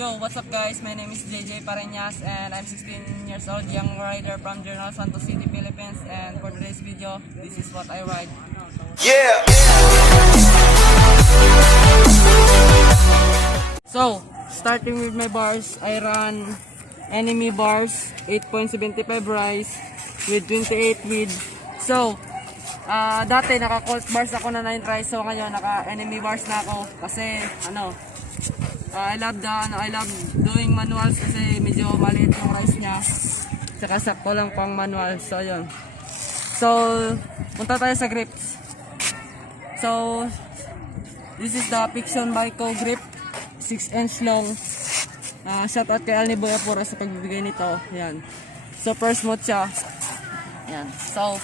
Yo, what's up guys? My name is JJ Pareñas and I'm 16 years old, young rider from General Santos City, Philippines. And for today's video, this is what I ride. Yeah. So, starting with my bars, I run enemy bars, 8.75 rise with 28 width. So, dati naka-colt bars ako na 9 rise, so ngayon naka-enemy bars na ako kasi I love doing manuals kasi medyo maliit yung rise niya. Saka sakto lang pang manual. So, yun. So, punta tayo sa grips. So, this is the Pixon Biko grip. 6-inch long. Shout out kay Alni Boyapura sa pagbibigay nito. Yan. Super smooth siya. Yan. So,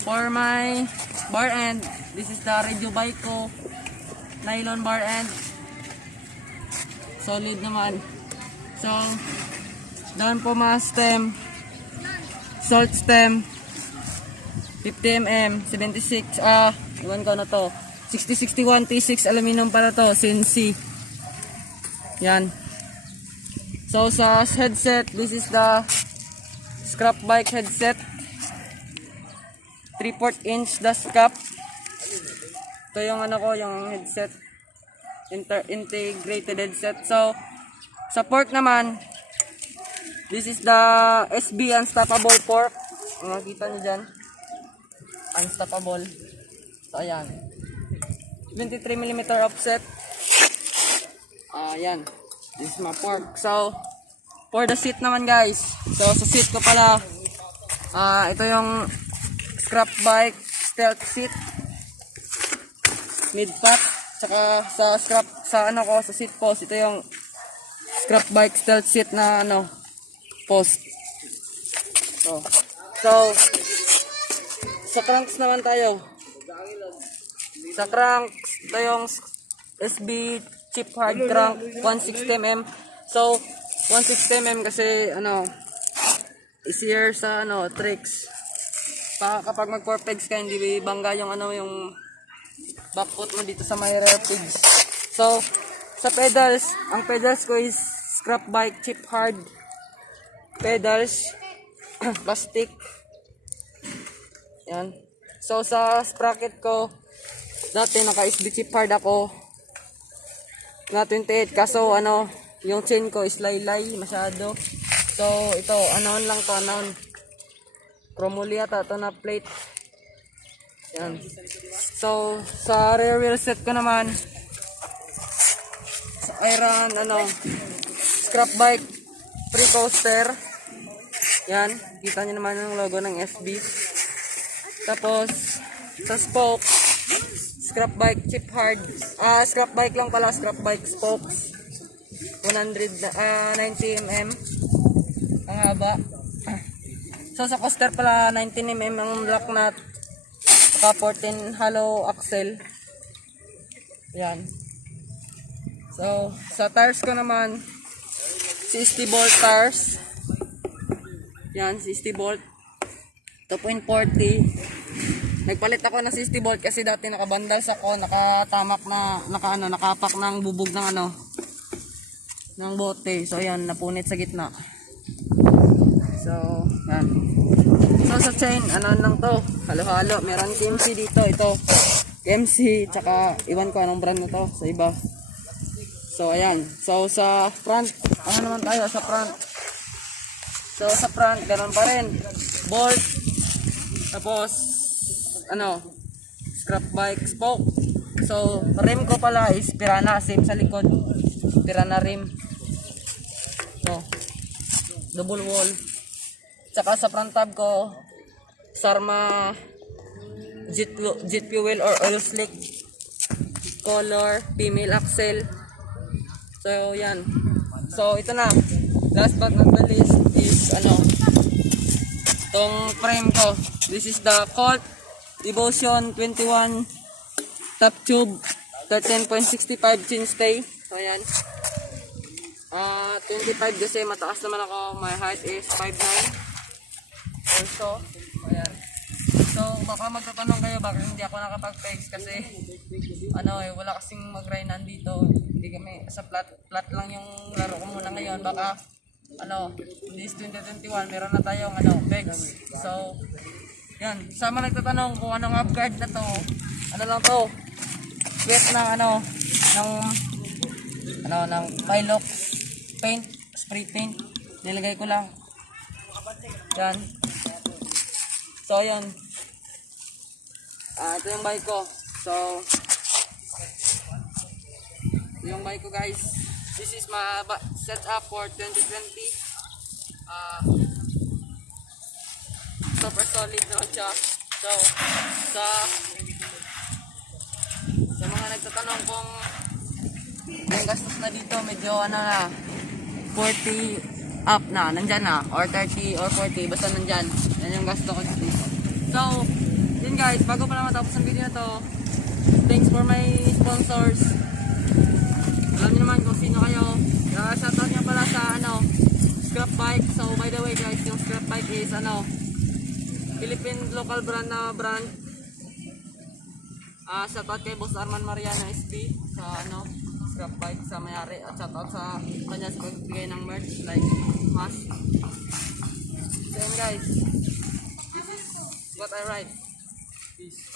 for my bar end, this is the Radio Biko nylon bar end. Solid naman. So, down po mga stem. Salt stem. 50mm, 76. Iwan ko na to. 6061 T6 aluminum para to. CNC. Yan. So, sa headset, this is the Scrap Bike headset. 3/4 inch dust cap. Ito yung yung headset. Integrated headset. So, sa fork naman, this is the SB Unstoppable fork. Makikita nyo dyan. Unstoppable. So, ayan. 23mm offset. Ayan. This is my fork. So, for the seat naman guys. So, sa seat ko pala, ito yung Scrap Bike Stealth seat. Mid-pack. Saka sa seat post, ito yung Scrap Bike Stealth seat na post. So, sa cranks naman tayo. Sa cranks, ito yung SB chip hard crank 160mm. So, 160mm kasi easier sa tricks. Kapag mag 4 pegs ka, hindi bangga yung yung backfoot mo dito sa may rear pegs. So, sa pedals, ang pedals ko is Scrap Bike chip hard pedals. Plastic. Yan. So, sa sprocket ko, dati naka-SB chip hard ako na 28. Kaso, yung chain ko is laylay masyado. So, ito, lang to, Chromoly ata, ito na plate. Yan. So, sa rear wheel set ko naman, I run, Scrap Bike pre-coaster. Yan. Kita nyo naman yung logo ng SB. Tapos, sa spoke, Scrap Bike chip hard. Scrap Bike lang pala, Scrap Bike spokes. 190mm. Ang haba. So, sa coaster pala, 19mm ang lock nut. Saka 14 hollow axle. Yan. So, sa tires ko naman, 60 bolt tires. Yan, 60 bolt. 2.40. Nagpalit ako ng 60 bolt kasi dati nakabandals ako, nakatamak na, nakapak ng bubog ng ng bote. So, yan, napunit sa gitna. So, yan. So, sa chain, lang to. Halo-halo. Meron KMC dito. Ito. KMC. Tsaka, iwan ko anong brand na to sa iba. So, ayan. So, sa front. Naman tayo sa front. So, sa front, ganoon pa rin. Bolt. Tapos, Scrap Bike spoke. So, rim ko pala is Pirana. Same sa likod. Pirana rim. So, double wall. Tsaka sa front tab ko, Sarma jet fuel or oil slick color, female axle. So, yan. So, ito na. Last but not the least is, itong frame ko. This is the Colt Devotion 21 top tube 13.65 chainstay. So, yan. 25 kasi mataas naman ako. My height is 5'9". Also, ayan. So, So, baka magtatanong kayo bakit hindi ako nakapag-pegs kasi wala kasing mag-rainan dito. Hindi kami sa flat lang yung laro ko muna ngayon. Baka this 2021 meron na tayong pegs. So, yan, sa mga nagtatanong kung anong upguard na to, lang to, sweat ng Milox paint, spray paint, nilagay ko lang. Yan. So, yan. Ito yung bike ko. So, ito yung bike ko guys. This is my setup for 2020. Super solid naman siya. So, sa mga nagtatanong kung yung gastos na dito, medyo 40 up na, nandyan na, or 30 or 40, basta nandyan. Yan yung gasto ko dito. So, yun guys, bago pa na matapos ang video na to, thanks for my sponsors. Alam niyo naman kung sino kayo. Shoutout niyo pala sa Scrap Bike. So, by the way guys, yung Scrap Bike is Philippine local brand na brand. Shoutout kay Boss Arman Mariana SB sa Scrap Bike sa mayari, at shoutout sa kanya sa pagbigay ng merch like mask. So yun guys, this is what I ride. Peace.